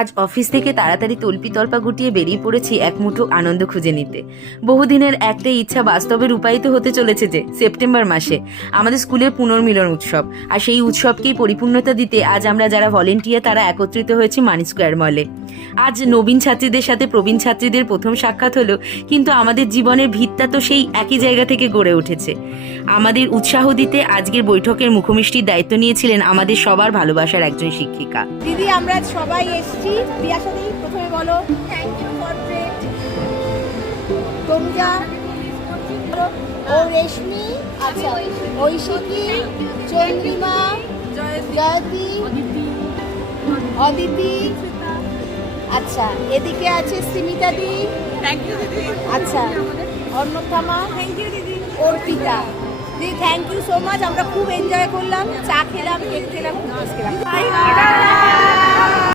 আজ অফিস থেকে তাড়াতাড়ি তল্পা গুটিয়ে বেরিয়ে পড়েছি এক মুঠো আনন্দ খুঁজে নিতে। বহুদিনের একটাই ইচ্ছা বাস্তবে রূপায়িত হতে চলেছে যে সেপ্টেম্বর মাসে আমাদের স্কুলের পুনর্মিলন উৎসব। আর সেই উৎসবকেই পরিপূর্ণতা দিতে আজ আমরা যারা ভলেন্টিয়ার তারা একত্রিত হয়েছি মানি স্কোয়ার মলে। আজ নবীন ছাত্রীদের সাথে প্রবীণ ছাত্রীদের প্রথম সাক্ষাৎ হলো, কিন্তু আমাদের জীবনের ভিতটা তো সেই একই জায়গা থেকে গড়ে উঠেছে। আমাদের উৎসাহ দিতে আজকের বৈঠকের মুখোমুখির দায়িত্ব নিয়েছিলেন আমাদের সবার ভালোবাসার একজন শিক্ষিকা। দিদি আমরা সবাই এসেছি। প্রিয়াশা দি প্রথমে বলো thank you for great. Tanuja ও রেশমি, আচ্ছা ঐশিকী, চন্দ্রিমা, জয়তী, অদিতি, আচ্ছা এদিকে আছে স্মিতা দি, থ্যাংক ইউ দিদি, আচ্ছা অন্যতমা, থ্যাংক ইউ দিদি, অর্পিতা দিদি থ্যাংক ইউ সো মাচ। আমরা খুব এনজয় করলাম, চা খেলাম, কেক খেলাম, খেলাম।